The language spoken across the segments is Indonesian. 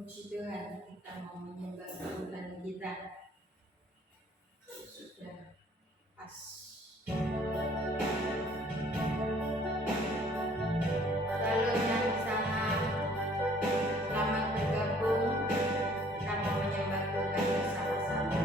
memuji Tuhan, kita mau menyembah Tuhan kita. Sudah pas. Kalau yang sangat selamat bergabung, kita mau menyembah Tuhan bersama-sama.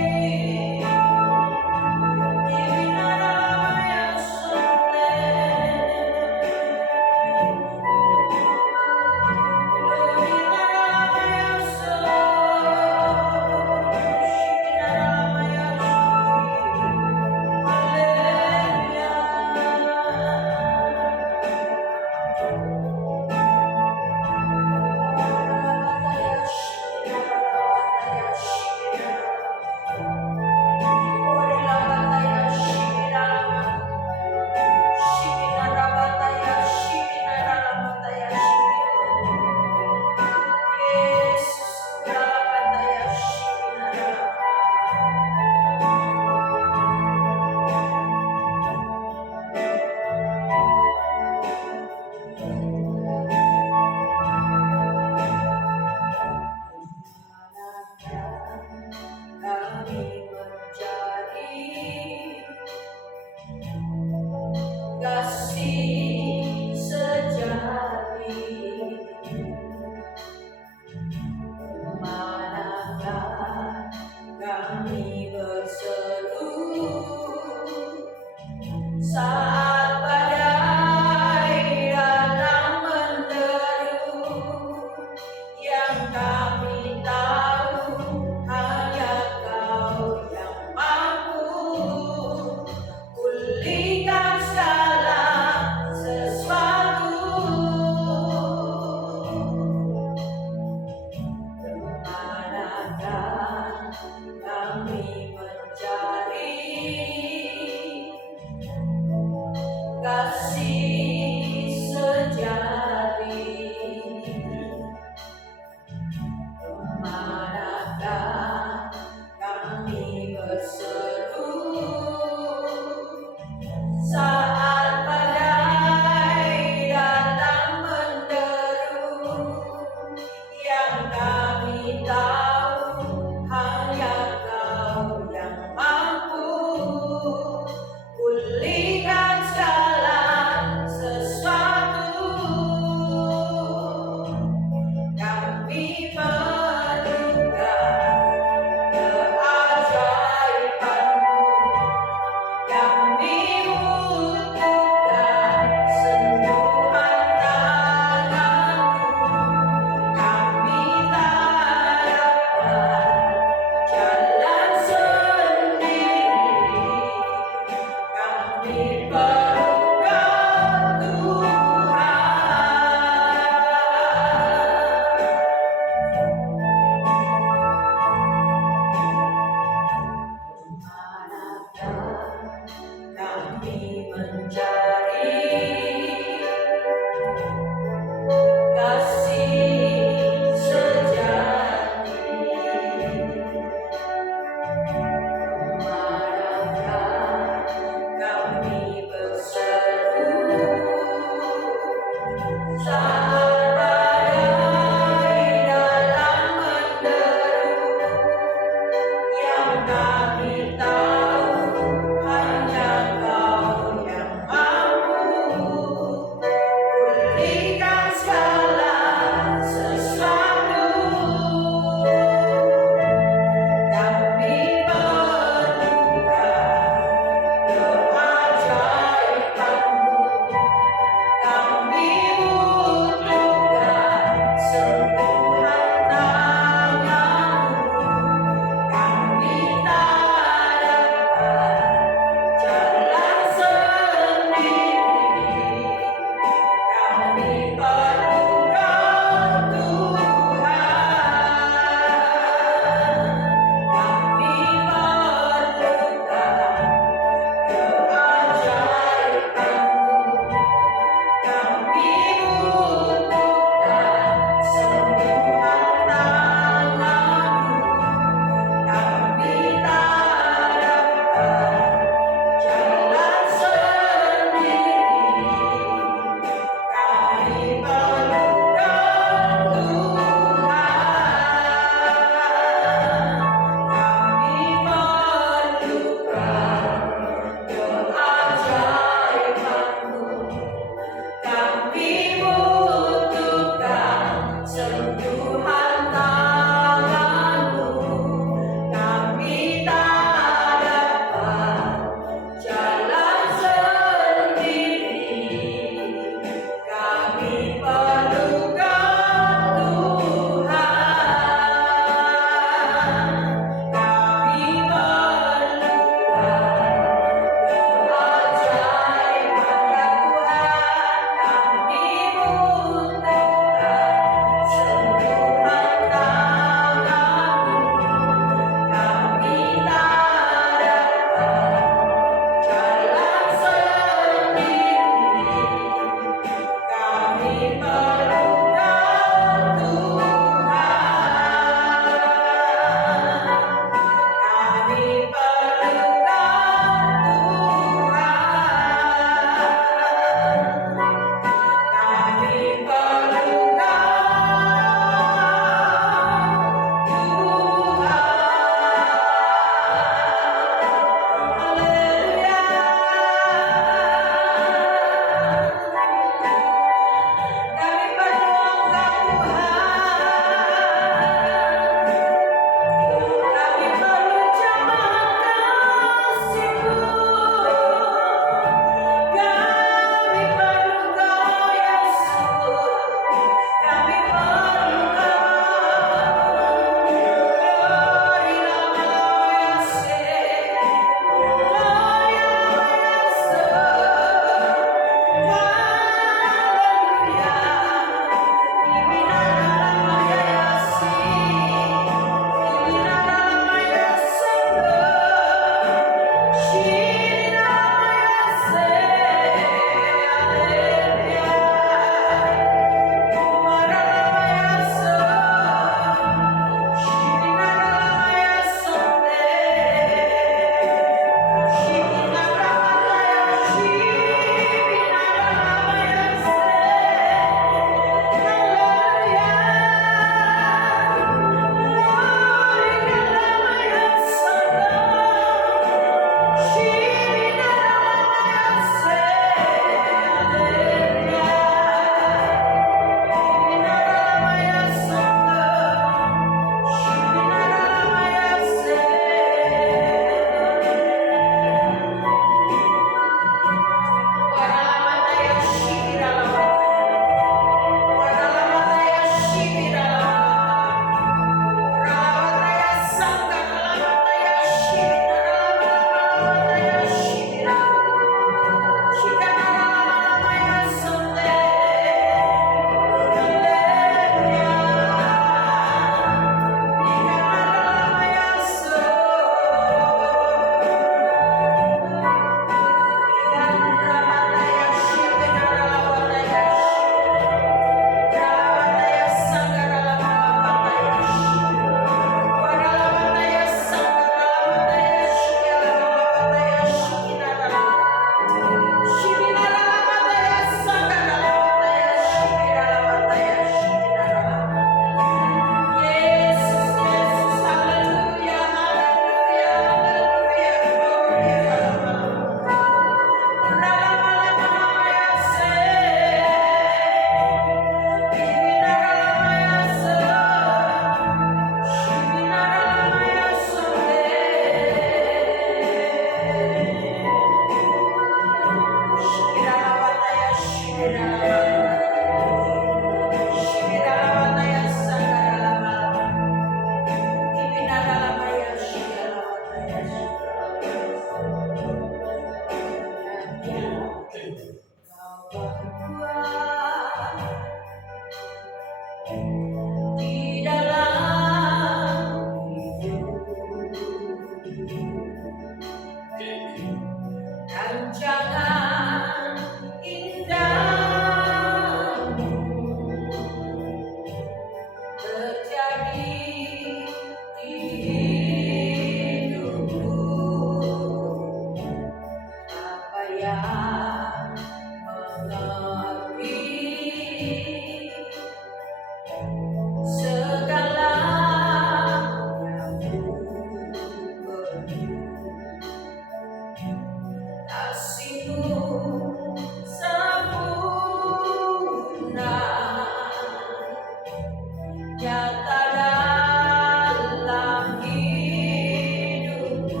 nyata dalam hidupku.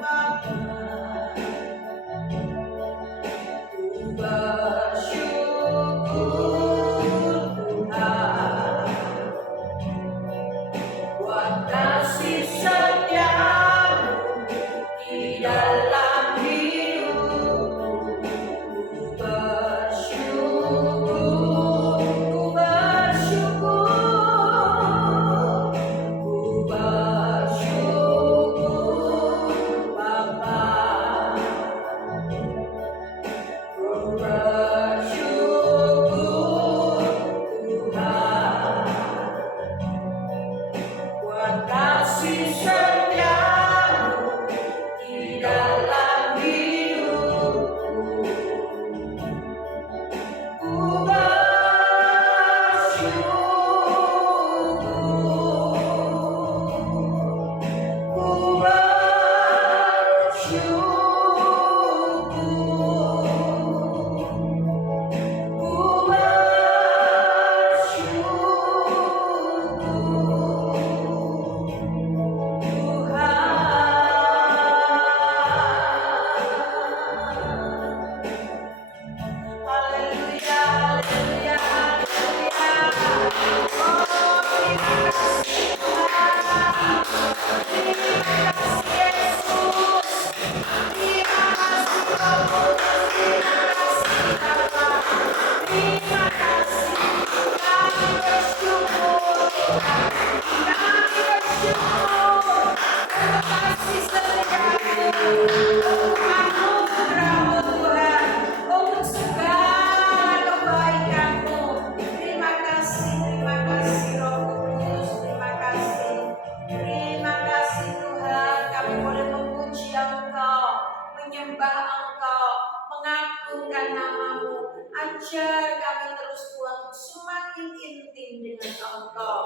Bapa, ku bersyukur Tuhan buat kasih setiamu di dalam hidupku. Ku bersyukur, ku bersyukur, ku bersyukur Bapa, ku bersyukur Tuhan buat kasih setiamu di dalam hidupku. Ku bersyukur, ku bersyukur, ku bersyukur Tuhan. Haleluya, haleluya, haleluya. Oh, terima kasih Tuhan. Terima kasih Yesus. Terima kasih Roh Kudus. Terima kasih Bapa. Terima kasih. Kami bersyukur Tuhan. Kami bersyukur untuk kasih setiamu, untuk anugerah-Mu Tuhan, untuk segala kebaikan-Mu. Terima kasih Roh Kudus. Terima kasih. Terima kasih Tuhan, kami boleh memuji Engkau, menyembah Engkau, mengagungkan nama-Mu. Ajar kami terus Tuhan untuk semakin intim dengan Engkau,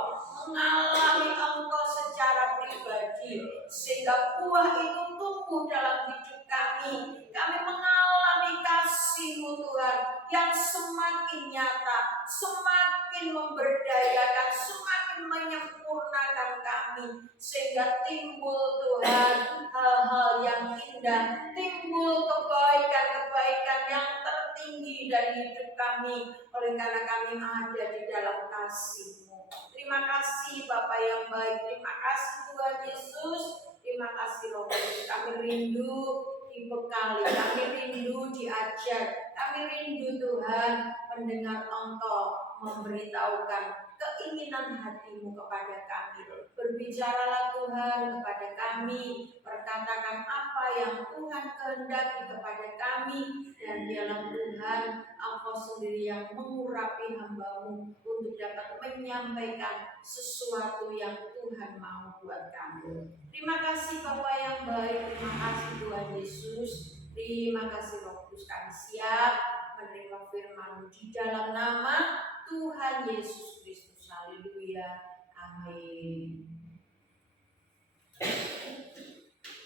mengalami Engkau secara pribadi, sehingga buah itu tumbuh dalam hidup kami. Kami mengalami kasih-Mu Tuhan yang semakin nyata, semakin memberdayakan, semakin menyempurnakan kami, sehingga timbul Tuhan hal-hal yang indah, timbul kebaikan-kebaikan yang tertinggi dari hidup kami, oleh karena kami ada di dalam kasih-Mu. Terima kasih Bapa yang baik, terima kasih Tuhan Yesus, terima kasih Roh Kudus. Kami rindu dibekali, kami rindu diajar, kami rindu Tuhan mendengar Engkau memberitahukan keinginan hati-Mu kepada kami. Berbicaralah Tuhan kepada kami, perkatakan apa yang Tuhan kehendaki kepada kami, dan biarlah Tuhan Engkau sendiri yang mengurapi hamba-Mu untuk dapat menyampaikan sesuatu yang Tuhan mau buat kami. Terima kasih Bapa yang baik, terima kasih Tuhan Yesus, terima kasih Roh Kudus. Kami siap menerima firman-Mu di dalam nama Tuhan Yesus Kristus. Haleluya. Amin.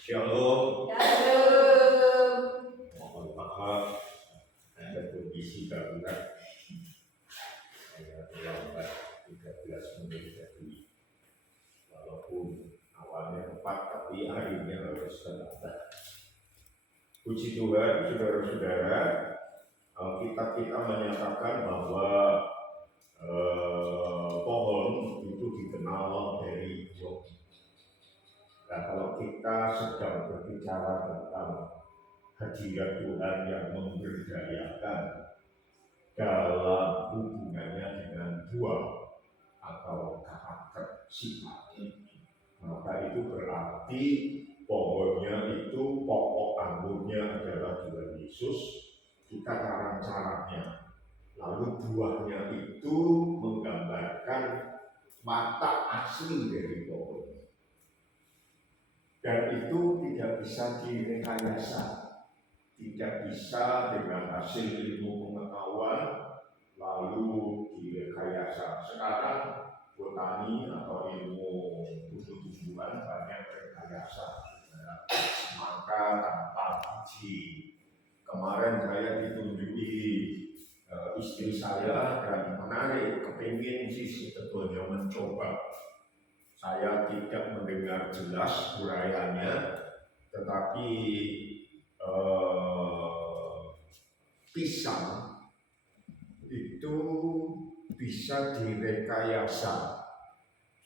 Shalom. Shalom. Mohon maaf ada kondisi darurat. Saya terlambat 13 menit tadi. Walaupun awalnya tepat, tapi akhirnya harus terlambat. Puji Tuhan, saudara-saudara. Alkitab kita menyatakan bahwa pohon itu dikenal dari buah. Nah, kalau kita sedang berbicara tentang hadirat Tuhan yang memberdayakan dalam hubungannya dengan buah atau karakter sifat, maka itu berarti pohonnya itu, pokok anggurnya adalah Tuhan Yesus, kita caranya, lalu buahnya itu menggambarkan watak asli dari pohon. Dan itu tidak bisa direkayasa, tidak bisa dengan hasil ilmu pengetahuan lalu direkayasa. Sekarang botani atau ilmu tumbuh-tumbuhan banyak rekayasa, semangka tanpa biji, Kemarin saya ditunjuki istri saya dan menarik, kepingin sih sebetulnya mencoba. Saya tidak mendengar jelas uraiannya, tetapi pisang itu bisa direkayasa.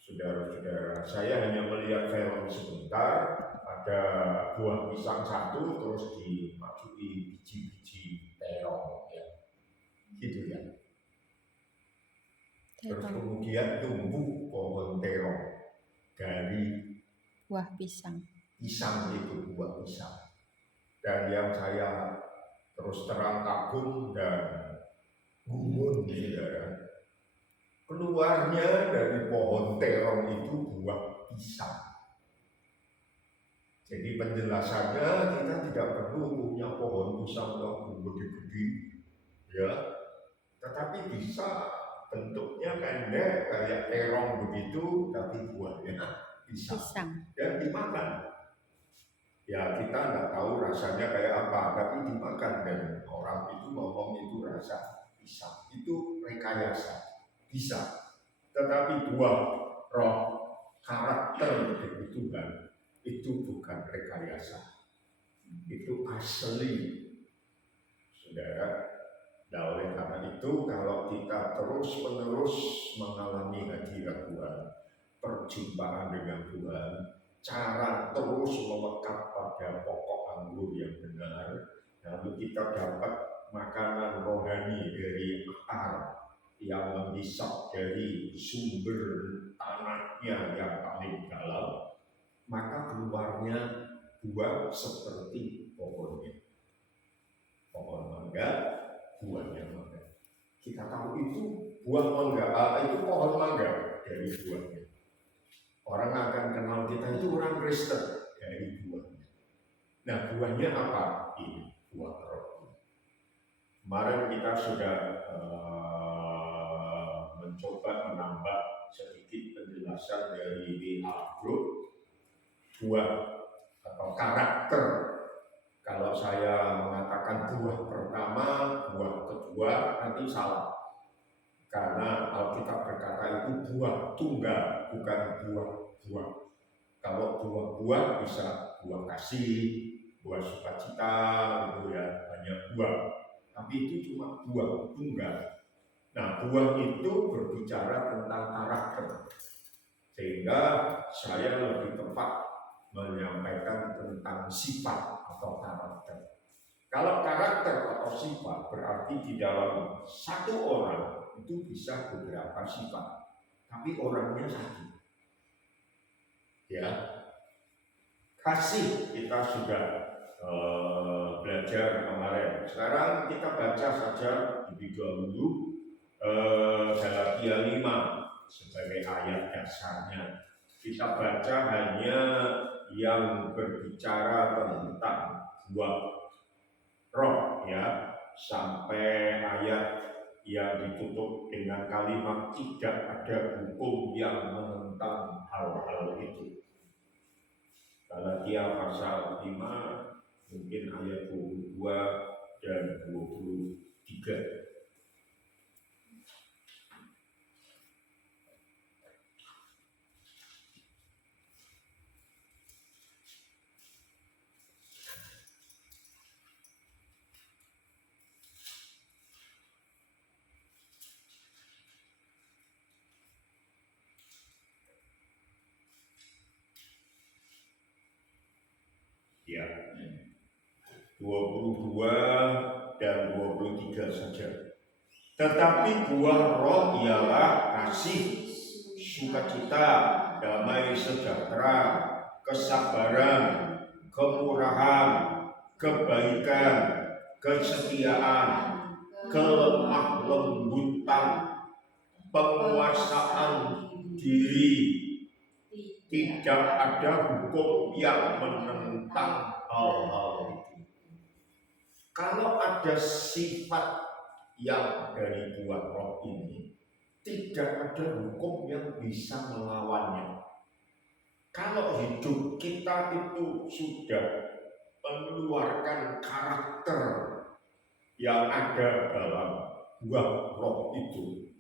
Saudara-saudara, saya hanya melihat film sebentar, ada buah pisang satu terus dimasuki biji-biji terong, ya, gitu ya. Terus kemudian tumbuh pohon terong dari buah pisang. Pisang itu, buah pisang. Dan yang saya terus terang kagum dan gumun, saudara, keluarnya dari pohon terong itu buah pisang. Jadi penjelasannya kita tidak perlu punya pohon pisang yang gede-gede, ya, tetapi bisa bentuknya pendek kayak terong begitu, tapi buahnya pisang. Dan dimakan. Ya kita nggak tahu rasanya kayak apa, tapi dimakan dan orang itu ngomong itu rasa pisang. Itu rekayasa, bisa. Tetapi buah roh, karakter dari Tuhan itu bukan rekayasa, itu asli, saudara. Nah oleh karena itu kalau kita terus-menerus mengalami hadirat Tuhan, perjumpaan dengan Tuhan, cara terus melekat pada pokok anggur yang benar, lalu kita dapat makanan rohani dari akar yang menghisap dari sumber tanahnya yang paling dalam, maka keluarnya buah seperti pohonnya. Pohon mangga, buahnya mangga. Kita tahu itu buah mangga, itu pohon mangga dari buahnya. Orang akan kenal kita itu orang Kristen dari buahnya. Nah buahnya apa? Ini buah roh. Kemarin kita sudah mencoba menambah sedikit penjelasan dari D.A. Group. Buah atau karakter. Kalau saya mengatakan buah pertama, buah kedua, nanti salah. Karena Alkitab berkata itu buah tunggal, bukan buah-buah. Kalau buah-buah bisa buah kasih, buah sukacita, gitu ya, banyak buah. Tapi itu cuma buah tunggal. Nah, buah itu berbicara tentang karakter. Sehingga saya lebih tepat menyampaikan tentang sifat atau karakter. Kalau karakter atau sifat berarti di dalam satu orang itu bisa beberapa sifat, tapi orangnya satu. Ya, kasih kita sudah belajar kemarin. Sekarang kita baca saja lebih dahulu Galatia 5 sebagai ayat dasarnya. Kita baca hanya yang berbicara tentang buah roh, ya, sampai ayat yang ditutup dengan kalimat tidak ada hukum yang menentang hal-hal itu. Galatia pasal 5 mungkin ayat 22 dan 23. Ya, 22 dan 23 saja. Tetapi buah roh ialah kasih, sukacita, damai sejahtera, kesabaran, kemurahan, kebaikan, kesetiaan, kelemah lembutan, penguasaan diri. Tidak ada hukum yang menentang hal-hal itu. Kalau ada sifat yang dari buah roh ini, tidak ada hukum yang bisa melawannya. Kalau hidup kita itu sudah mengeluarkan karakter yang ada dalam buah roh itu,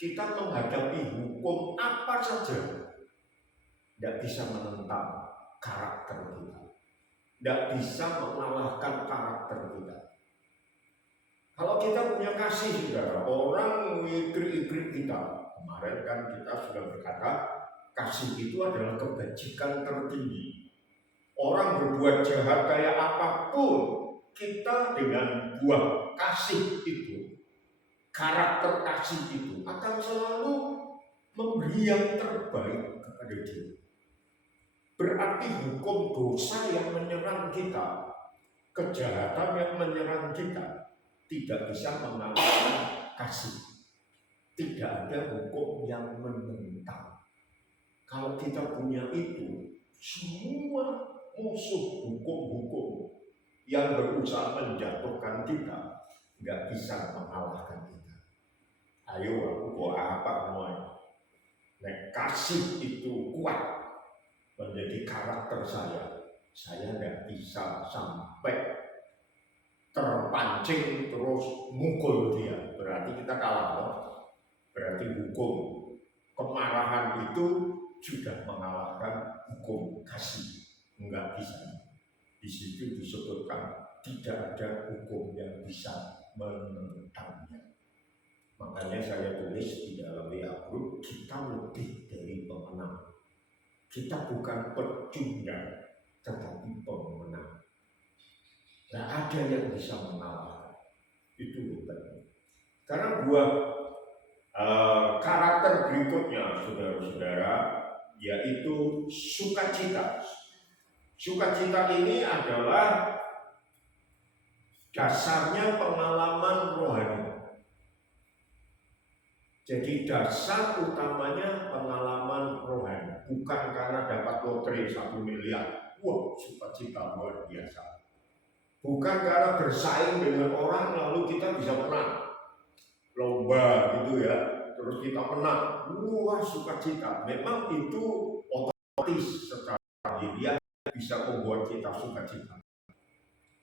kita menghadapi hukum apa saja tidak bisa menentang karakter kita, tidak bisa mengalahkan karakter kita. Kalau kita punya kasih, saudara, orang mengikrik-ikrik kita. Kemarin kan kita sudah berkata, kasih itu adalah kebajikan tertinggi. Orang berbuat jahat kayak apapun, kita dengan buah kasih itu, karakter kasih itu akan selalu memberi yang terbaik kepada dia. Berarti hukum dosa yang menyerang kita, kejahatan yang menyerang kita, tidak bisa mengalahkan kasih. Tidak ada hukum yang menentang. Kalau kita punya itu, semua musuh hukum-hukum yang berusaha menjatuhkan kita nggak bisa mengalahkan kita. Ayo, aku kok apa semuanya? Nek kasih itu kuat menjadi karakter saya nggak bisa sampai terpancing terus mukul dia. Berarti kita kalah, loh. Berarti hukum kemarahan itu sudah mengalahkan hukum kasih. Enggak bisa. Di situ disebutkan tidak ada hukum yang bisa menentangnya. Makanya saya tulis di dalam WA group, kita lebih dari pemenang. Kita bukan pecundang, tetapi pemenang. Tidak ada yang bisa mengalahkan. Itu hebatnya. Karena buah karakter berikutnya, saudara-saudara, yaitu sukacita. Sukacita ini adalah dasarnya pengalaman rohani. Jadi dasar utamanya pengalaman rohani, bukan karena dapat lotre 1 miliar. Wah, sukacita luar biasa. Bukan karena bersaing dengan orang lalu kita bisa menang. Lomba gitu ya, terus kita menang. Wah, sukacita. Memang itu otomatis secara dia bisa membuat kita sukacita.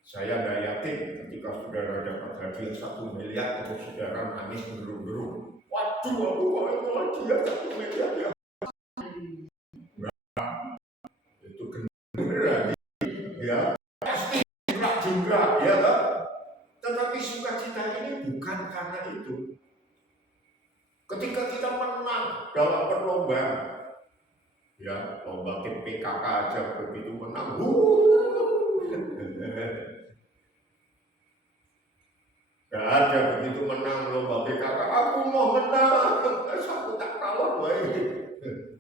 Saya tidak yakin ketika saudara dapat hadiah 1 miliar terus saudara nangis bergerung-gerung. Waduh, aku mau hadiah 1 miliar ya. Nah, itu beneran ya, pasti jingkrak ya kan? Tetapi sukacita ini bukan karena itu. Ketika kita menang dalam perlombaan, ya lomba PKK aja begitu menang, gak ada begitu menang lomba PKK, aku mau menang, aku tak kalah,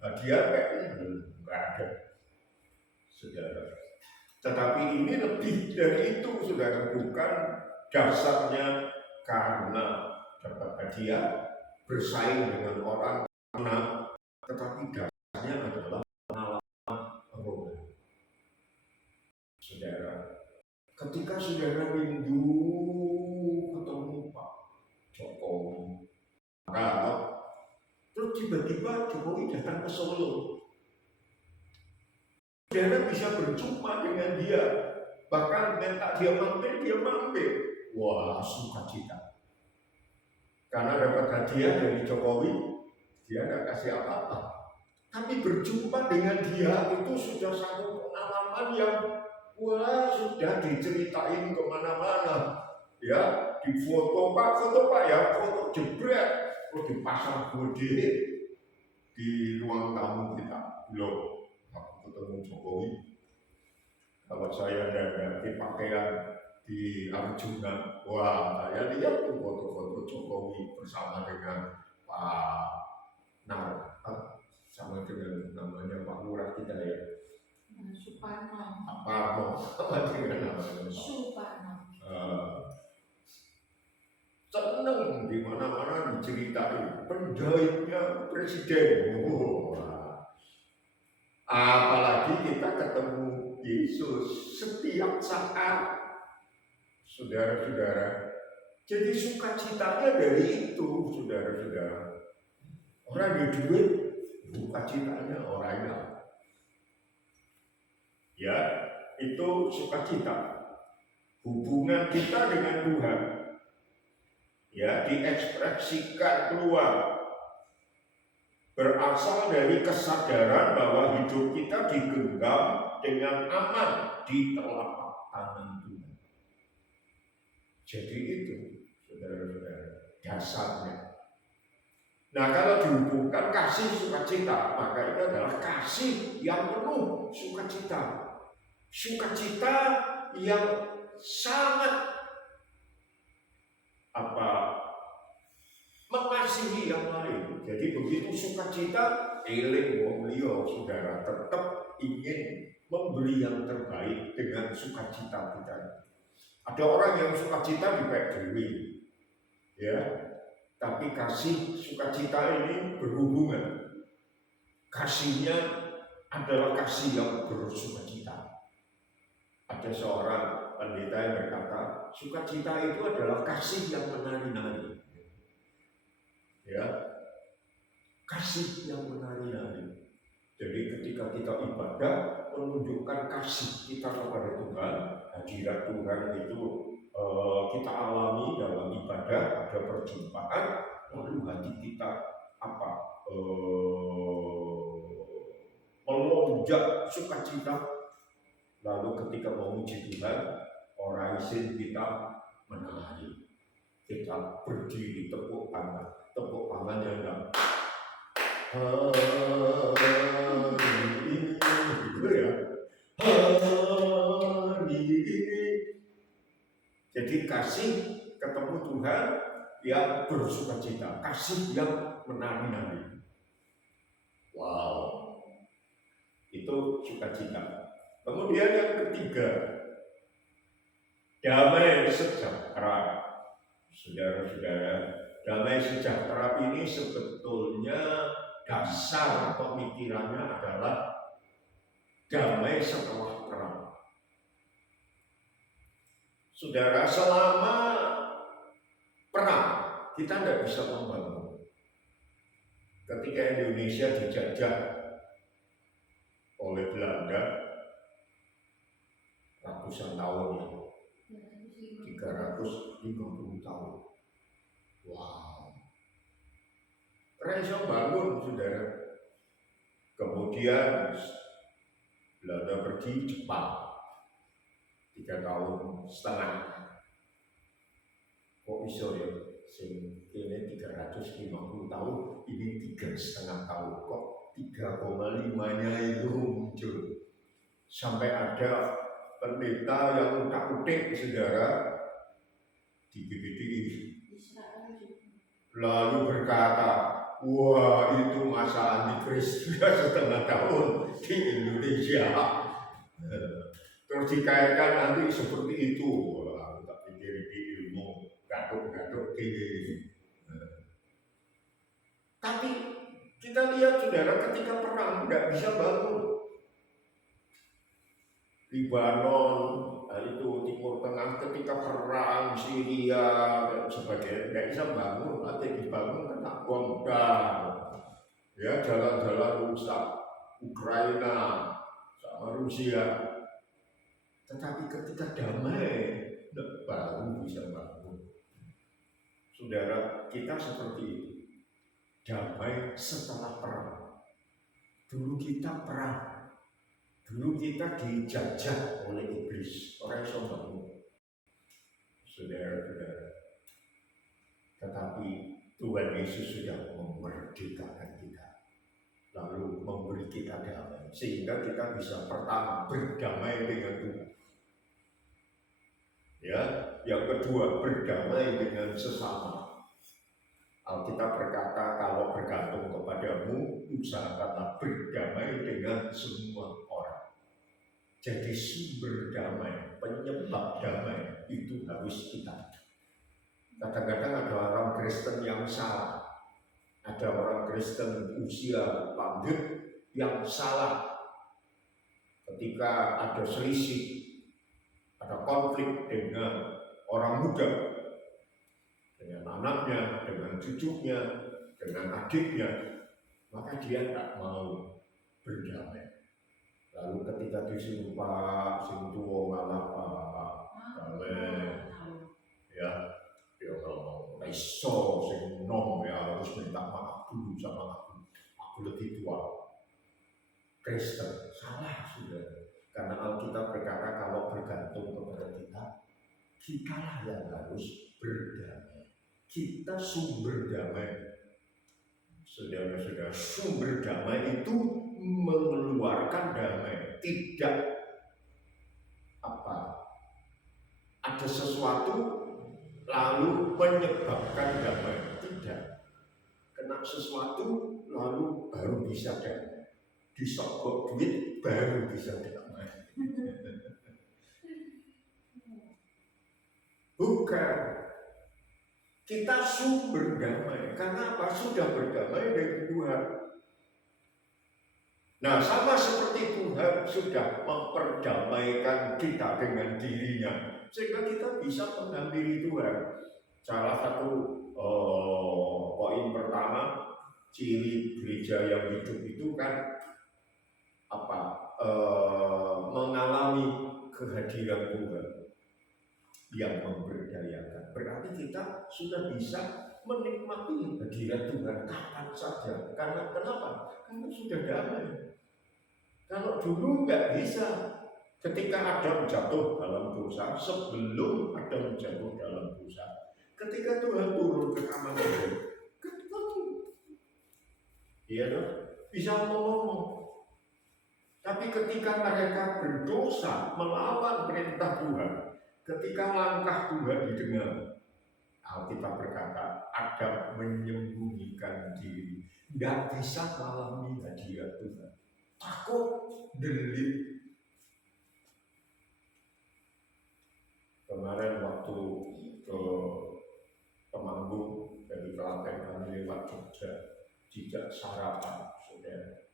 hadiah gak ada, saudara. Tetapi ini lebih dari itu, saudara, bukan dasarnya karena dapat hadiah, bersaing dengan orang menang, tetapi dasarnya adalah pengalaman rohani. Saudara, ketika saudara rindu ketemu Pak Jokowi, terus tiba-tiba Jokowi datang ke Solo, saudara bisa berjumpa dengan dia, bahkan minta dia mampir. Wah, sukacita. Karena dapat hadiah dari Jokowi, dia tidak kasih apa-apa. Tapi berjumpa dengan dia itu sudah satu pengalaman yang wah, sudah diceritain kemana-mana. Ya, di foto Pak ya, foto jebret, terus dipasang gede di ruang tamu kita. Loh, aku ketemu Jokowi. Kalau saya ganti pakaian di Arjuna, wah, saya lihat tuh foto-foto Jokowi bersama dengan Pak Nar, sama dengan namanya Pak Lurah kita ya, Suparno. apa dengan namanya Suparno. Seneng di mana-mana diceritain penjahitnya presiden. Apalagi kita ketemu Yesus setiap saat, saudara-saudara. Jadi sukacitanya dari itu, saudara-saudara. Orang ada duit, sukacitanya orangnya. Ya, itu sukacita. Hubungan kita dengan Tuhan ya diekspresikan keluar, berasal dari kesadaran bahwa hidup kita digenggam dengan aman di telapak tangan Tuhan. Jadi itu, saudara-saudara, dasarnya. Nah, kalau dihubungkan kasih sukacita, maka itu adalah kasih yang penuh sukacita. Sukacita yang sangat mengasihi yang lain. Jadi begitu sukacita, eling wong liya, saudara, tetap ingin memberi yang terbaik dengan sukacita kita. Ada orang yang sukacita dipek dewi, ya. Tapi kasih sukacita ini berhubungan. Kasihnya adalah kasih yang bersukacita. Ada seorang pendeta yang berkata, sukacita itu adalah kasih yang menari-nari. Ya, kasih yang menari-nari. Jadi ketika kita ibadah, menunjukkan kasih kita kepada Tuhan, hadirat Tuhan itu kita alami dalam ibadah, ada perjumpaan, lalu hati kita melonjak sukacita. Lalu ketika memuji Tuhan, orang isin kita menari, kita berdiri tepuk tangan yang enggak gitu ya. Jadi kasih ketemu Tuhan yang bersukacita, kasih yang menari-nari. Wow, itu sukacita. Kemudian yang ketiga, damai sejahtera. Saudara-saudara, damai sejahtera ini sebetulnya dasar pemikirannya adalah damai setelah perang. Saudara, selama perang kita tidak bisa membangun. Ketika Indonesia dijajah oleh Belanda ratusan tahun ya, 350 tahun. Wow, Reza bangun, saudara. Kemudian Belanda pergi Jepang 3,5 tahun. Kok bisa ya? Ini 350 tahun, ini 3,5 tahun. Kok 3,5-nya itu muncul? Sampai ada pendeta yang utak-utik, saudara, di GBDI, lalu berkata, wah itu masa antikris sudah 1,5 tahun di Indonesia. Terus dikaitkan nanti seperti itu. Wah, tak pikir di ilmu gaduk-gaduk ini. Tapi kita lihat, saudara, ketika perang tidak bisa bangun. Libanon, itu Timur Tengah, ketika perang Syria dan sebagainya, tidak bisa bangun. Nanti dibangun kena bom ya, jalan-jalan rusak, Ukraina sama Rusia. Tetapi ketika damai, baru bisa bangun. Saudara, kita seperti itu. Damai setelah perang. Dulu kita perang. Dulu kita dijajah oleh iblis, orang yang bangun. Saudara-saudara. Tetapi Tuhan Yesus sudah memerdekakan kita. Lalu memberi kita damai. Sehingga kita bisa pertama berdamai dengan Tuhan. Ya, yang kedua berdamai dengan sesama. Alkitab berkata, kalau bergantung kepadamu, usahakanlah berdamai dengan semua orang. Jadi sumber damai, penyebab damai itu harus kita. Kadang-kadang ada orang Kristen yang salah. Ada orang Kristen usia lanjut yang salah. Ketika ada selisih, ada konflik dengan orang muda, dengan anaknya, dengan cucunya, dengan adiknya, maka dia tak mau berdamai. Lalu ketika disuruh Pak, sing tuwa ngalah Pak, damai, ya, dia ngomong, iso sing nom ya harus minta maaf dulu sama aku lebih tua. Kristen salah sudah, karena Alkitab berkata kalau bergantung kepada kita yang harus berdamai. Kita sumber damai. Saudara-saudara, sumber damai itu mengeluarkan damai, tidak ada sesuatu lalu menyebabkan damai, tidak. Kena sesuatu lalu baru bisa damai. Disogok duit baru bisa damai. Bukan. Kita sumber damai. Karena apa? Sudah berdamai dengan Tuhan. Nah, sama seperti Tuhan sudah memperdamaikan kita dengan dirinya, sehingga kita bisa menghampiri Tuhan. Salah satu poin pertama, ciri gereja yang hidup itu kan mengalami kehadiran Tuhan yang memberdayakan. Berarti kita sudah bisa menikmati hadirat Tuhan kapan saja. Karena kenapa? Karena sudah damai. Kalau dulu nggak bisa. Ketika Adam jatuh dalam dosa, sebelum Adam jatuh dalam dosa, ketika Tuhan turun ke kamar Eden, iya dong, bisa ngomong. Tapi ketika mereka berdosa melawan perintah Tuhan, ketika langkah Tuhan didengar, Alkitab berkata Adam menyembunyikan diri, nggak bisa mengalami hadirat Tuhan, takut, delit. Kemarin waktu ke Temanggung dari Klaten kami lewat Jogja, jejak sarapan, saudara.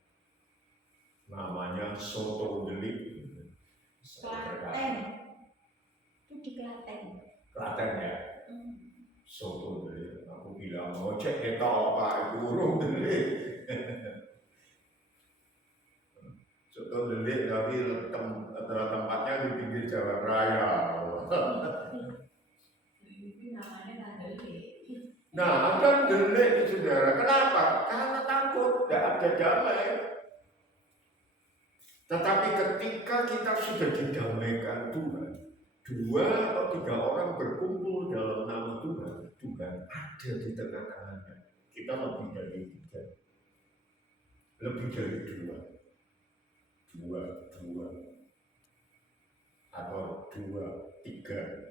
Namanya soto delik. Klaten. Itu di Klaten. Klaten ya. Soto delik. Aku bilang mau cek kita apa burung delik. Soto delik tapi tempatnya di pinggir Jalan Raya. Nah, ada delik saudara. Kenapa? Karena takut, tidak ada damai. Tetapi ketika kita sudah didamaikan Tuhan, 2 atau 3 orang berkumpul dalam nama Tuhan, Tuhan ada di tengah-tengahnya. Kita lebih dari 3, lebih dari 2 atau 3.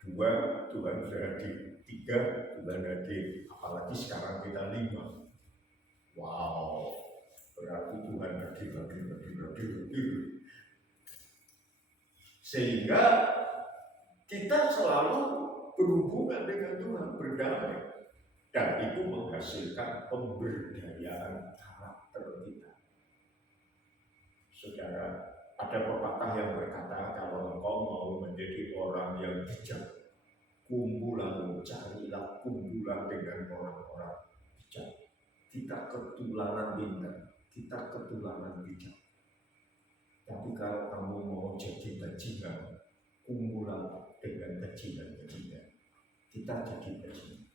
2 Tuhan sudah hadir, 3 Tuhan hadir, apalagi sekarang kita 5. Wow, berarti Tuhan hadir. Sehingga kita selalu berhubungan dengan Tuhan, berdamai, dan itu menghasilkan pemberdayaan karakter kita. Saudara, ada pepatah yang berkata kalau engkau mau menjadi orang yang bijak, carilah kumpulan dengan orang-orang bijak. Kita ketularan pintar, kita ketularan bijak. Tapi kalau kamu mau jadi bajingan, kumpulan dengan bajingan-bajingan. Kita jadi bajingan.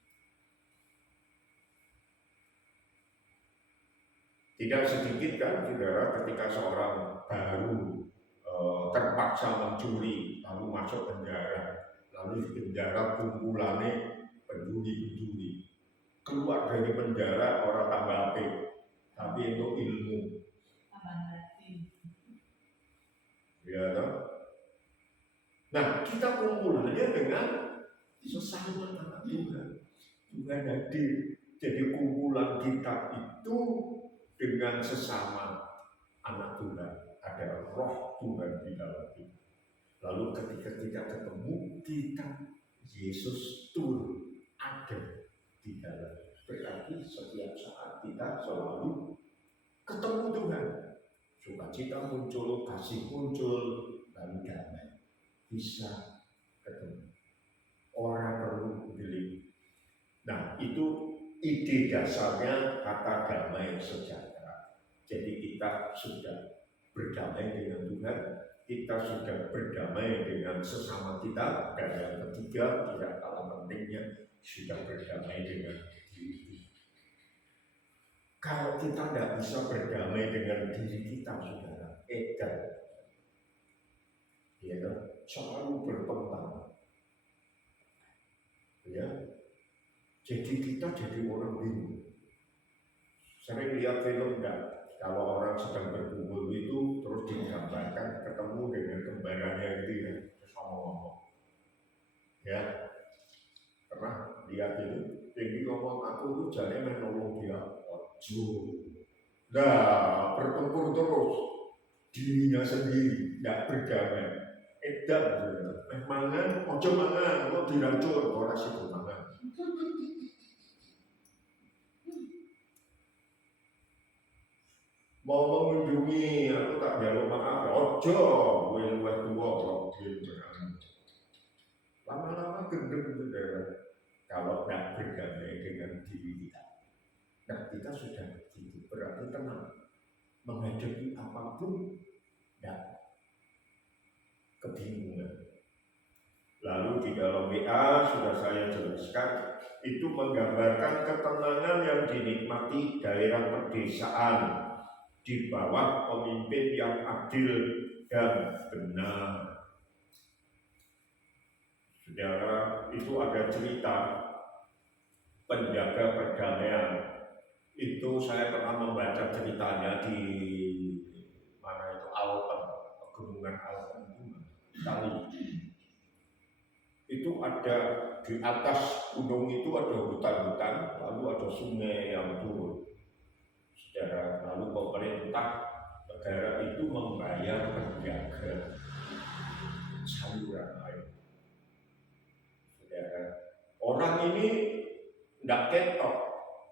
Tidak sedikit kan saudara ketika seorang baru terpaksa mencuri lalu masuk penjara, lalu di penjara kumpulannya penjuri, keluar dari penjara orang tambah apik, tapi itu ilmu. Ya toh? Nah, kita kumpulannya dengan sesama anak Tuhan. Tuhan hadir. Jadi kumpulan kita itu dengan sesama anak Tuhan, ada roh Tuhan di dalam kita. Lalu ketika kita ketemu, kita Yesus turun ada di dalam. Berarti setiap saat kita selalu ketemu Tuhan. Sukacita muncul, kasih muncul, lalu damai. Bisa ketemu. Orang perlu beli. Nah, itu ide dasarnya kata damai sejahtera. Jadi kita sudah berdamai dengan Tuhan, kita sudah berdamai dengan sesama kita, dan yang ketiga tidak kalah pentingnya, sudah berdamai dengan diri. Kalau kita tidak bisa berdamai dengan diri kita, saudara, edan, ya kan, selalu bertentang, ya. Jadi kita jadi orang bingung. Sering lihat film enggak? Kalau orang sedang berkumpul itu terus digambarkan ketemu dengan kembarannya itu ya, terus ngomong-ngomong, ya. Pernah lihat itu? Jadi ngomong aku tuh jadi menolong dia, ojo. Nah, bertempur terus dirinya sendiri, tidak berdamai. Edan, mangan, ojo mangan, kok diracun, orang situ mangan. Mau mengunjungi, aku tak jaluk maaf, ojo, gue luwes tua, kok lama-lama gendeng, saudara. Kalau tidak berdamai dengan diri kita, nah kita sudah begitu, berarti tenang menghadapi apapun, tidak kebingungan. Lalu di dalam WA sudah saya jelaskan, itu menggambarkan ketenangan yang dinikmati daerah pedesaan di bawah pemimpin yang adil dan benar. Saudara, itu ada cerita penjaga perdamaian. Itu saya pernah membaca ceritanya di mana itu, Alpen, pegunungan Alpen itu Itali. Itu ada di atas gunung itu ada hutan-hutan, lalu ada sungai yang turun. Saudara, lalu pemerintah negara itu membayar penjaga saluran air. Saudara, orang ini tidak ketok,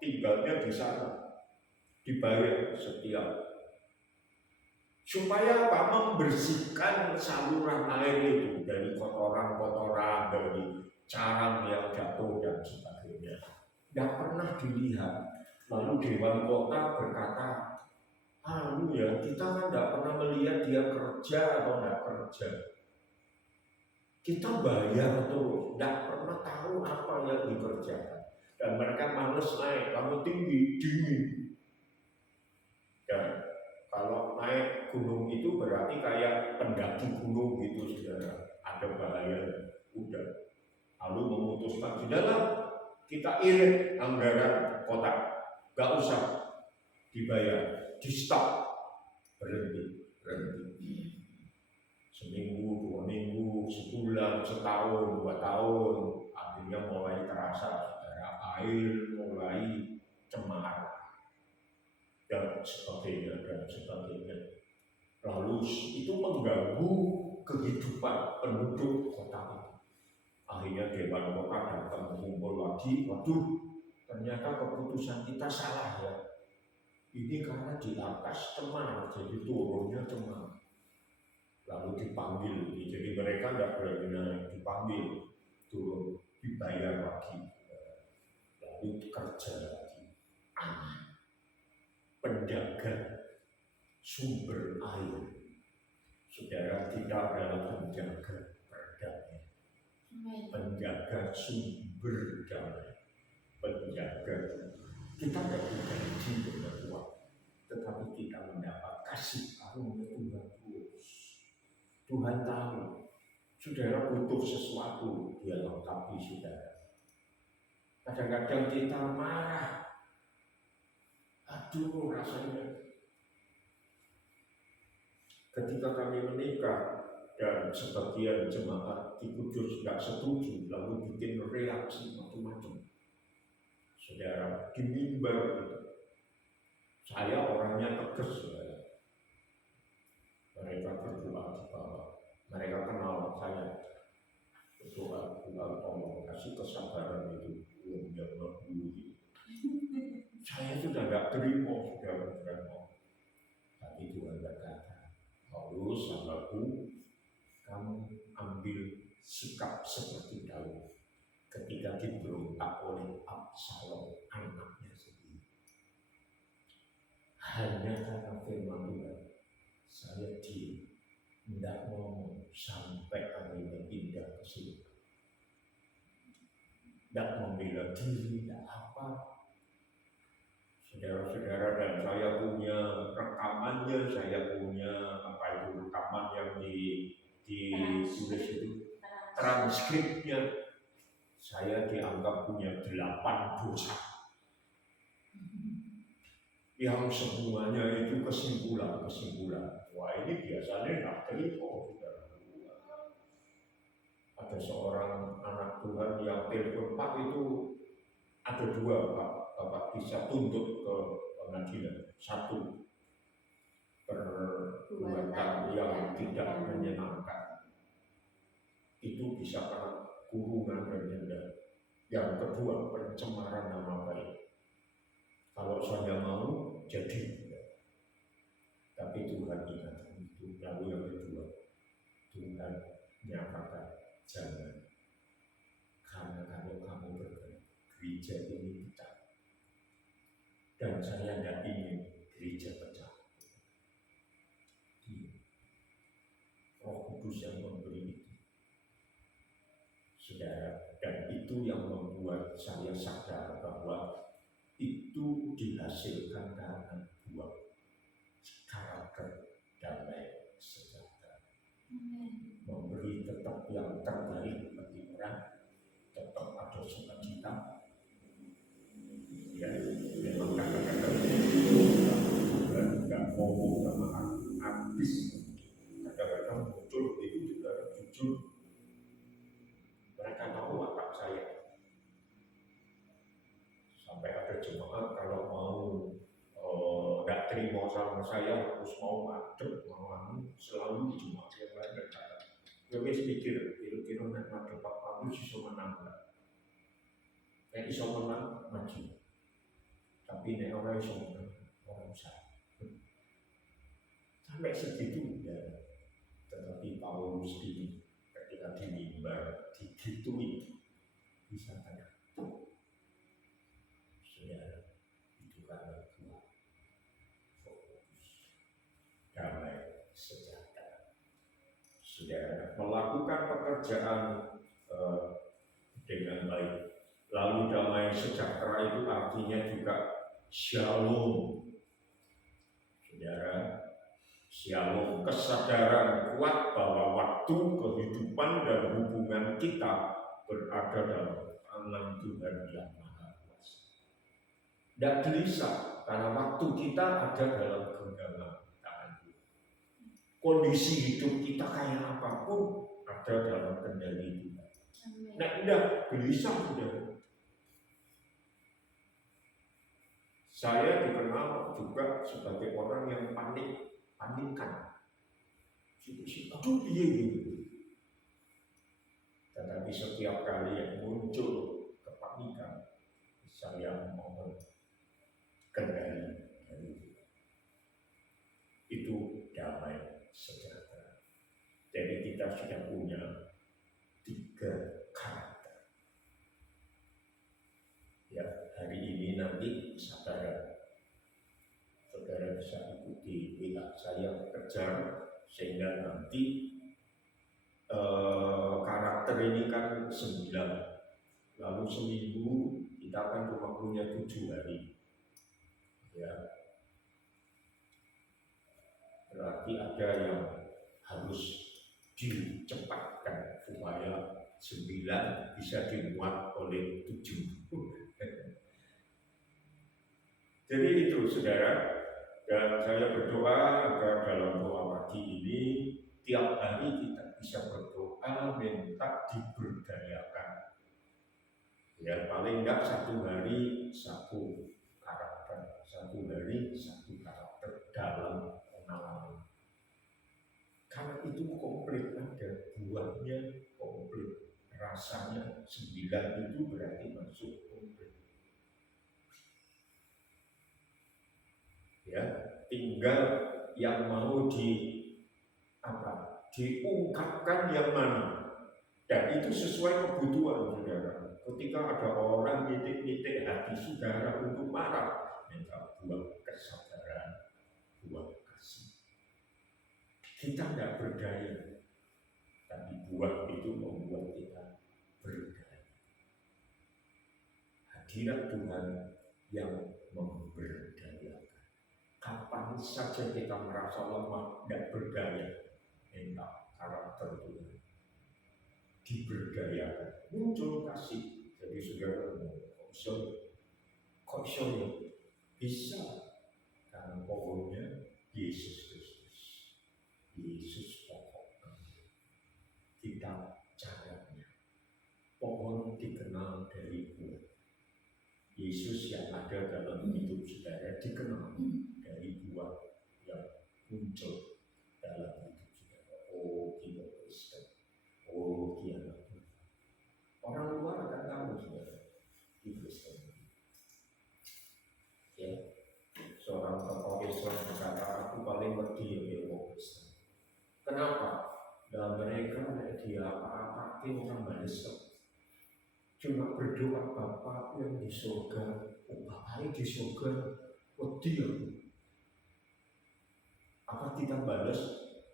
tinggalnya di sana, dibayar setiap. Supaya apa? Membersihkan saluran air itu dari kotoran-kotoran, dari carang yang jatuh dan sebagainya. Tidak pernah dilihat. Lalu Dewan Kota berkata, ya kita kan tidak pernah melihat dia kerja atau tidak kerja. Kita bayar terus, tidak pernah tahu apa yang dikerjakan. Dan mereka males naik, lalu tinggi, dingin. Dan kalau naik gunung itu berarti kayak pendaki gunung gitu, saudara. Ada bahaya, udah. Lalu memutuskan, sudahlah kita irit anggaran kota, gak usah dibayar, di stop, berhenti. Seminggu, 2 minggu, sebulan, setahun, 2 tahun, akhirnya mulai terasa, saudara, air mulai cemar dan sebagainya. Lalu itu mengganggu kehidupan penduduk kota itu. Akhirnya Dewan Kota datang mengumpul lagi, waduh, ternyata keputusan kita salah ya. Ini karena di atas cemar, jadi turunnya cemar. Lalu dipanggil, jadi mereka tidak berani naik, dipanggil, turun, dibayar lagi, lalu kerja lagi. Penjaga sumber air, saudara, kita adalah penjaga perdamaian, penjaga sumber damai, penjaga. Kita tidak berjanji dengan Tuhan, tetapi kita mendapat kasih karunia Tuhan terus. Tuhan tahu, saudara butuh sesuatu, Dia lengkapi saudara. Kadang-kadang kita marah, aduh rasanya. Ketika kami menikah dan sebagian jemaat di Kudus tidak setuju, lalu bikin reaksi macam-macam. Saudara, di mimbar itu, saya orangnya tegas, saudara. Mereka berdoa di bawah, mereka kenal saya. Berdoa, Tuhan tolong kasih kesabaran itu, yang dulu. Saya sudah tidak terima, saudara. Tapi Tuhan berkata, Paulus, sahabatku, kamu ambil sikap seperti Daud ketika diberontak oleh Absalom, anaknya sendiri. Hanya karena firman Tuhan, saya tidak ngomong sampai akhirnya pindah ke sini. tidak membela diri, tidak apa. Saudara-saudara, dan saya punya rekamannya, saya punya apa itu rekaman yang ditulis itu, transkripnya. Saya dianggap punya 8 dosa yang semuanya itu kesimpulan. Wah, ini biasanya nggak terima. Ada seorang anak Tuhan yang telepon, Pak, itu ada 2, Pak. Bapak bisa tuntut ke pengadilan. 1, perbuatan yang tidak menyenangkan, itu bisa kena kurungan dan denda. Yang kedua, pencemaran nama baik. Kalau saya mau, jadi. Tapi Tuhan ingat itu. Lalu yang kedua, Tuhan nyatakan, jangan. Karena kalau kamu bergerak, gereja ini pecah. Dan saya tidak ingin gereja pecah. Roh Kudus yang memberi itu. Saudara, dan itu yang membuat saya sadar bahwa itu dihasilkan karena buah karakter damai sejahtera. Memberi tetap yang terbaik bagi orang, tetap ada sukacita. Ya, memang kata-kata Tuhan nggak ngomong sama artis. Kadang-kadang muncul itu juga jujur. Mereka tahu watak saya. Sampai ada jemaat kalau mau tidak terima sama saya, harus mau madep, mau selalu di jemaat yang lain berkata, gue mikir, kira-kira nak madep Pak Paulus bisa menang nggak? Nek bisa menang, maju. Tapi nek orang bisa menang, orang usah. Sampai segitu ya. Tetapi Paulus ini ketika di mimbar digitui, bisa tanya, saudara, itu karena Tuhan. Damai sejahtera. Saudara melakukan pekerjaan dengan baik. Lalu damai sejahtera itu artinya juga shalom. Saudara, shalom, kesadaran kuat bahwa waktu, kehidupan, dan hubungan kita berada dalam tangan Tuhan yang Maha Kuasa. Tidak gelisah karena waktu kita ada dalam genggaman tangan Tuhan. Kondisi hidup kita kayak apapun ada dalam kendali Tuhan. Nah, tidak gelisah sudah. Saya dikenal juga sebagai orang yang panikan. Aduh, iya. Tetapi setiap kali yang muncul kepanikan, saya mohon kendali dari Tuhan. Itu damai sejahtera. Jadi kita sudah punya 3 karakter. Ya, hari ini nanti saudara bisa ikuti WA saya kejar, sehingga nanti karakter ini kan 9, lalu seminggu kita akan cuma punya 7 hari. Ya, berarti ada yang harus dicepatkan supaya 9 bisa dimuat oleh 7. Jadi itu saudara, dan saya berdoa agar dalam doa pagi ini tiap hari kita bisa berdoa minta diberdayakan. Ya, paling enggak 1 hari 1 karakter, 1 hari 1 karakter dalam pengalaman. Karena itu komplit, ada buahnya komplit, rasanya 9 itu berarti masuk komplit. Ya, tinggal yang mau diungkapkan yang mana, dan itu sesuai kebutuhan saudara. Ketika ada orang nitik-nitik hati saudara untuk marah, minta buah kesabaran, buah kasih. Kita tidak berdaya, tapi buah itu membuat kita berdaya. hadirat Tuhan yang memberdayakan. Kapan saja kita merasa lemah dan berdaya, minta karakter Tuhan diberdayakan, muncul kasih. Jadi saudara, kok iso ya? Bisa, karena pokoknya Yesus Kristus. Yesus pokoknya. Kita caranya. Pohon dikenal dari buah. Yesus yang ada dalam hidup saudara dikenal dari buah yang muncul dalam hidup saudara. Oh, kita Kristen. Oh, dia orang luar akan tahu saudara, di Kristen. Ya, seorang tokoh Islam berkata, aku paling wedi ya orang Kristen. Kenapa? Dalam mereka dia apa-apa orang Malaysia. Cuma berdoa Bapa yang di surga, Bapa di surga, wedi ya. Apa kita balas?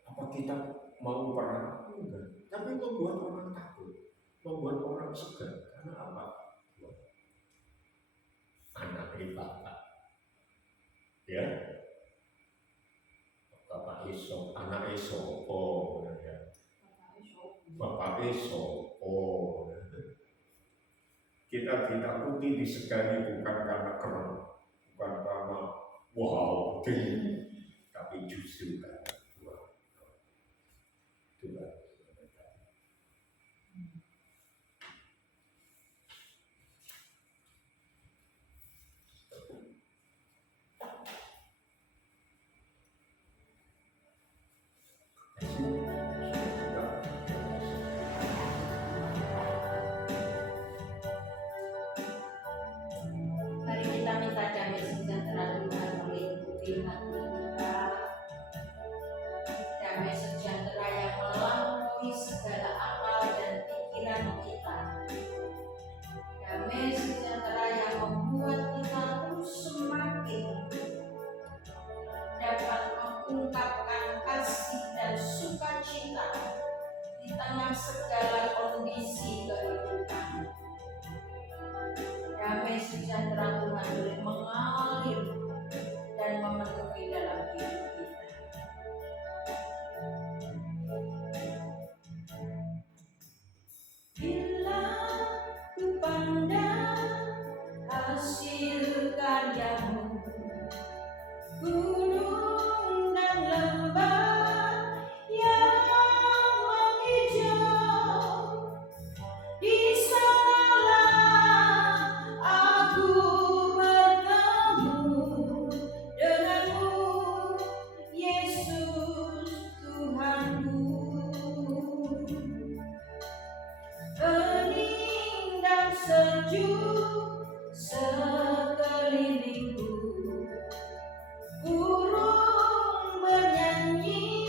Apa kita mau perang? Enggak. Tapi membuat orang takut, membuat orang segan. Karena apa? Anak Bapak, ya, Bapak Esok, anak Esok, oh, ya. Bapak Esok, oh. Kita ditakuti disegani bukan karena keren, bukan karena wow, tapi justru karena Tuhan. Mari kita minta damai sejahtera Tuhan meliputi hati kita. Damai sejahtera yang melampaui segala akal dan pikiran kita. Damai sejahtera yang membuat kita terus semakin dapat mengungkapkan kasih dan sukacita di tengah segala kondisi kehidupan. Damai sejahtera Tuhan boleh mengalir dan memenuhi dalam hidup kita. Bila ku pandang hasil karyamu, gunung dan lembah yang menghijau, di sana aku bertemu denganmu, Yesus Tuhanku. Hening dan sejuk sekelilingku, burung bernyanyi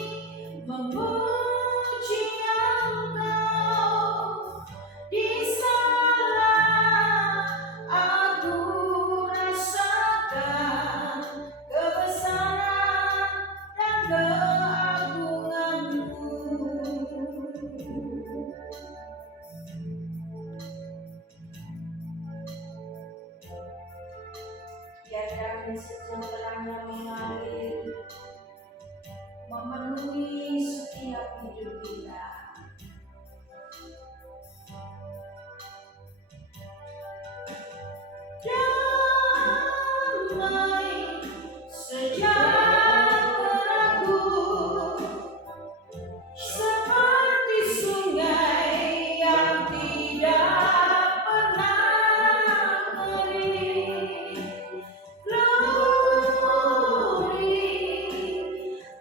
memuji Engkau. Di sana aku rasakan kebesaran dan keagunganmu. Biar damai sejahteranya mengalir, memenuhi setiap hidup kita. Damai sejahteraku seperti sungai yang tidak pernah kering. Glory,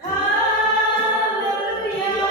haleluya,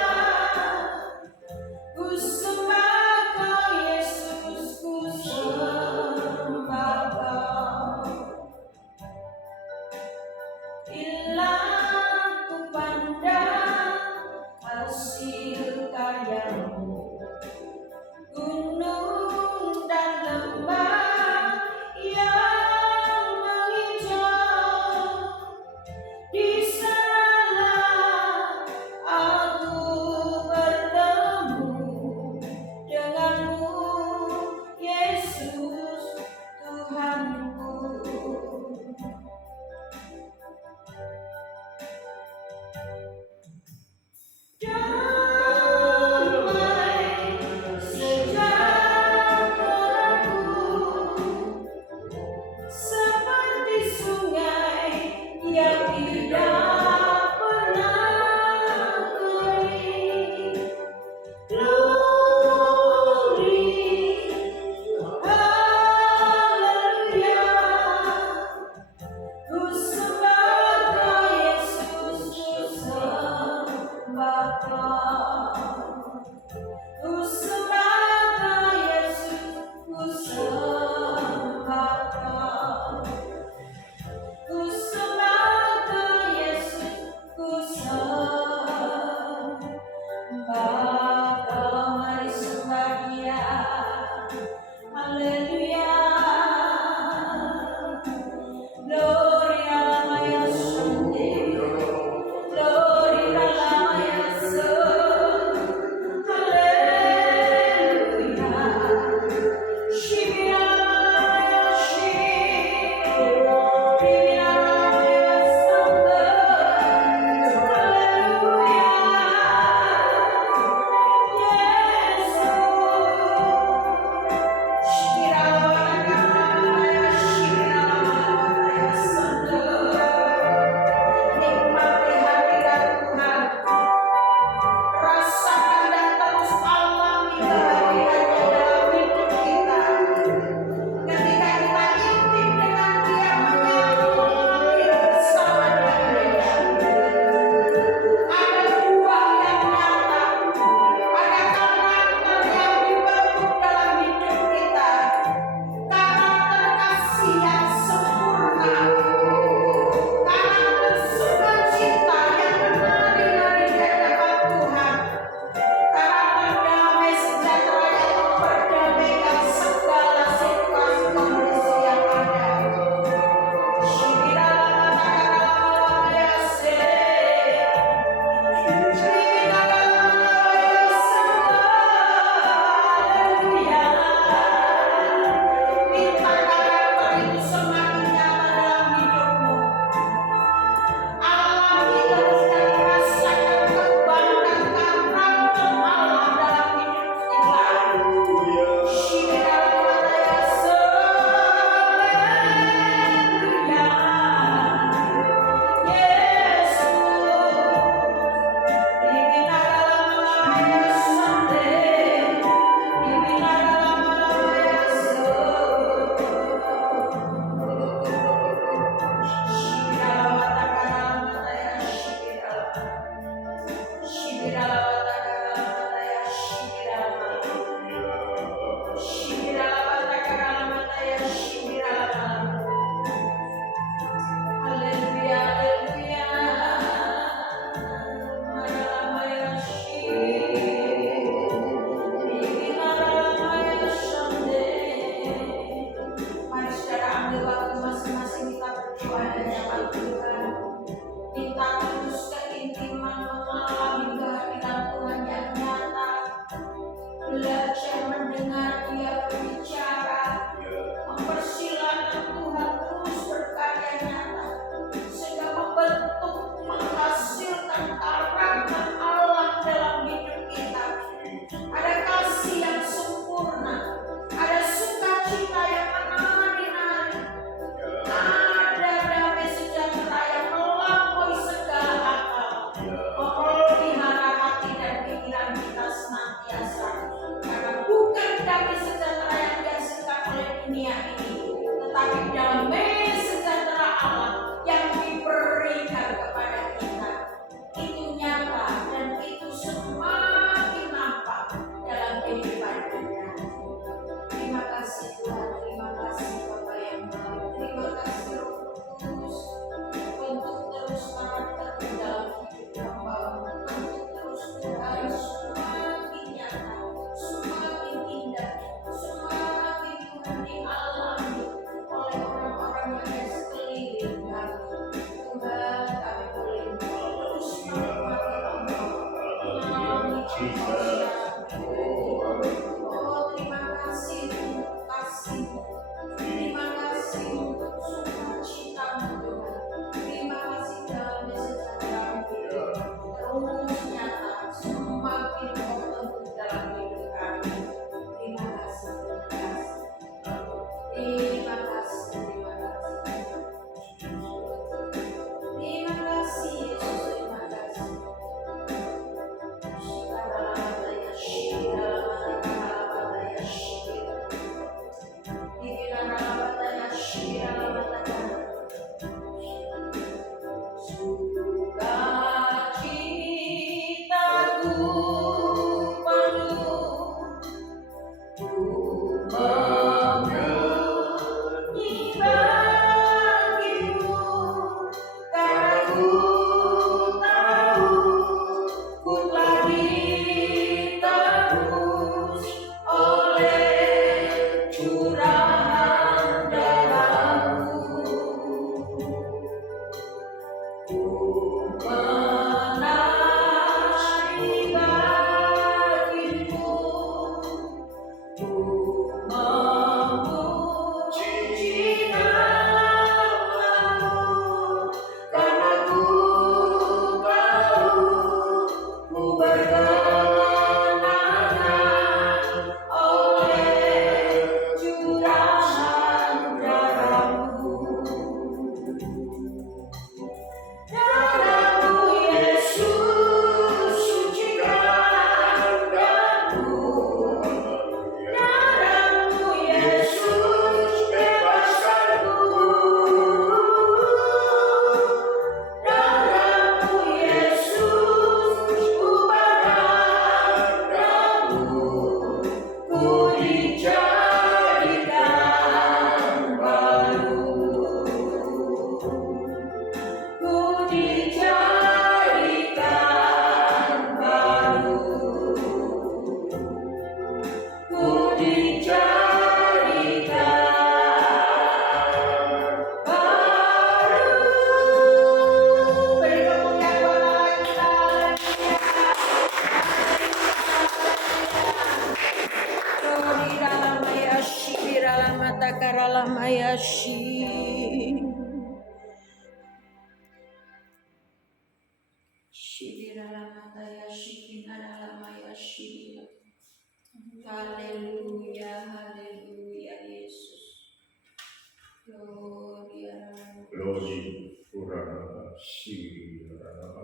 ini, tetapi damai sejahtera Allah yang diberikan kepada kita itu nyata dan itu semakin nampak dalam kehidupan kita. Terima kasih Tuhan, terima kasih Bapa yang baik, terima kasih Roh Kudus untuk terus karakter dalam hidup hamba, untuk terus Tuhan semakin nyata, semakin indah, semakin Tuhan dialami oleh orang-orang yang ada sekeliling kami. Tuhan, kami boleh terus menikmati Allah, melalui Oh, terima kasih untuk kasih-Mu, terima kasih untuk sukacita-Mu Tuhan, terima kasih damai sejahtera-Mu terus nyata, semakin terbentuk dalam hidup kami. Terima kasih, terima kasih, terima kasih, terima kasih, terima kasih Yesus, terima kasih. Haleluya, haleluya Yesus. Gloria. Glory, Urana, Siri, Urana,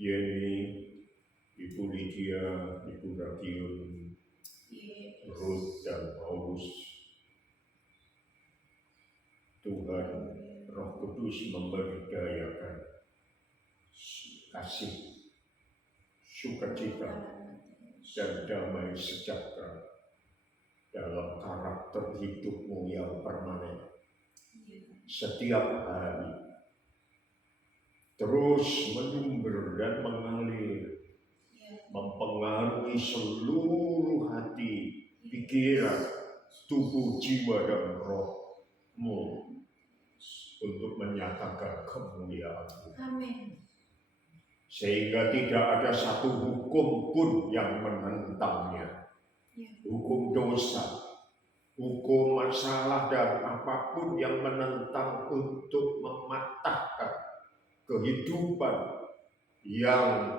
Yeni, Ibu Lydia, Ibu Radiun, Ruth dan Paulus. Tuhan Roh Kudus memberdayakan kasih, sukacita, dan damai sejahtera dalam karakter hidupmu yang permanen. Setiap hari terus menyumber dan mengalir, mempengaruhi seluruh hati, pikiran, tubuh, jiwa, dan rohmu untuk menyatakan kemuliaan-Mu. Amin. Sehingga tidak ada satu hukum pun yang menentangnya. Hukum dosa, hukum masalah, dan apapun yang menentang untuk mematahkan kehidupan yang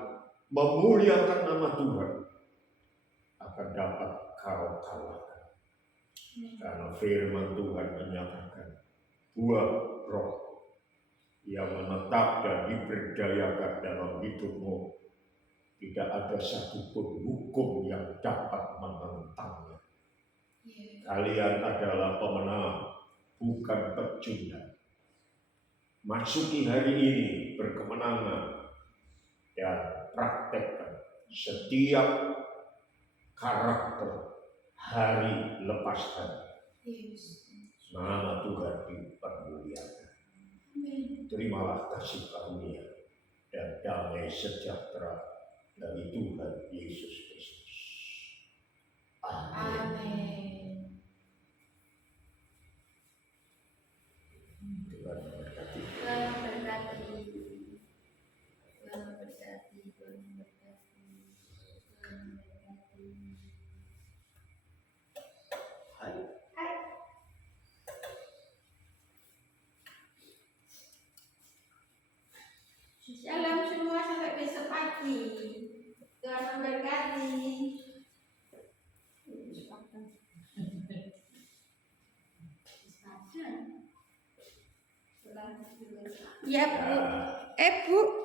memuliakan nama Tuhan akan dapat kau kalahkan. Karena firman Tuhan menyatakan buah roh yang menetap dan diberdayakan dalam hidupmu. Tidak ada satupun hukum yang dapat menentangnya. Kalian adalah pemenang, bukan pecundang. Masuki hari ini berkemenangan dan praktekkan setiap karakter hari lepas hari. Nama Tuhan dipermuliakan. Terimalah kasih karunia dan damai sejahtera dari Tuhan Yesus Kristus. Amin. Tuhan memberkati. Tuhan memberkati. Tuhan memberkati. Tuhan memberkati. Tuhan memberkati. Hai. Hai. Shalom semua, sampai besok pagi. Tuhan memberkati. Ya Bu. Bu.